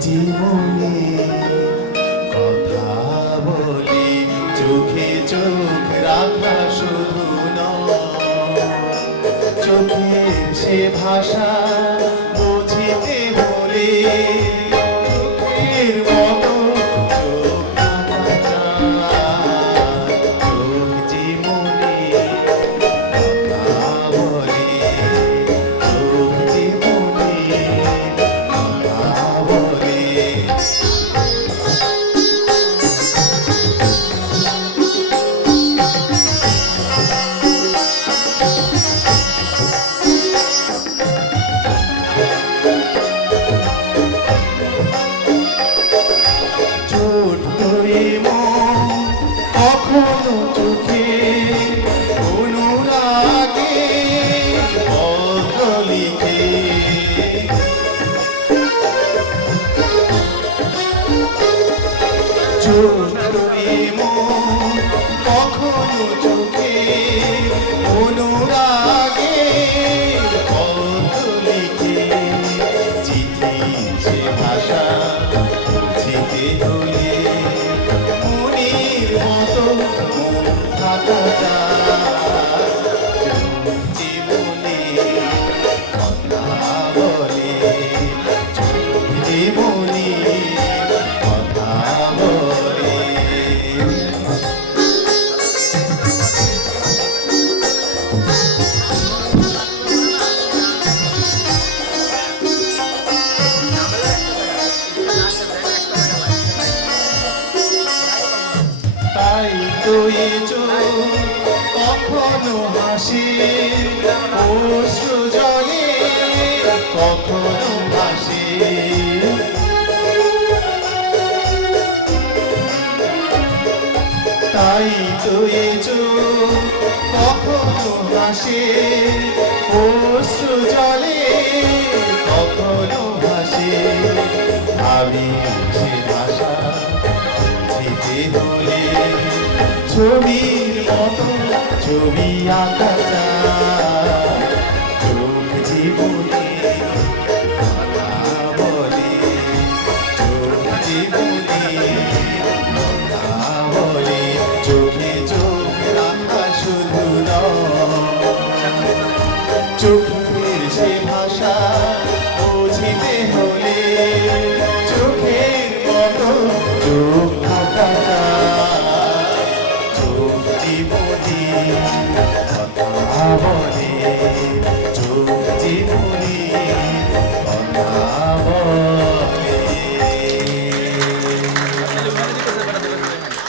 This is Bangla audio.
জীবনে কথা বলে চোখে চোখ রাখা শুধু চোখে সে ভাষা বুঝিতে হলে কখনো চোখে অনুরাগে পত্র লিখে মন কখনো চোখে তাই তো এ চোখ কখনো হাসি অশ্রু জলে, কখনো হাসি তাই তো এ চোখ কখনো হাসে অশ্রু জলে, কখনো হাসে ভাবি সে ভাষা ছবির মতো ছবি আঁকা চোখ জীবনে I'm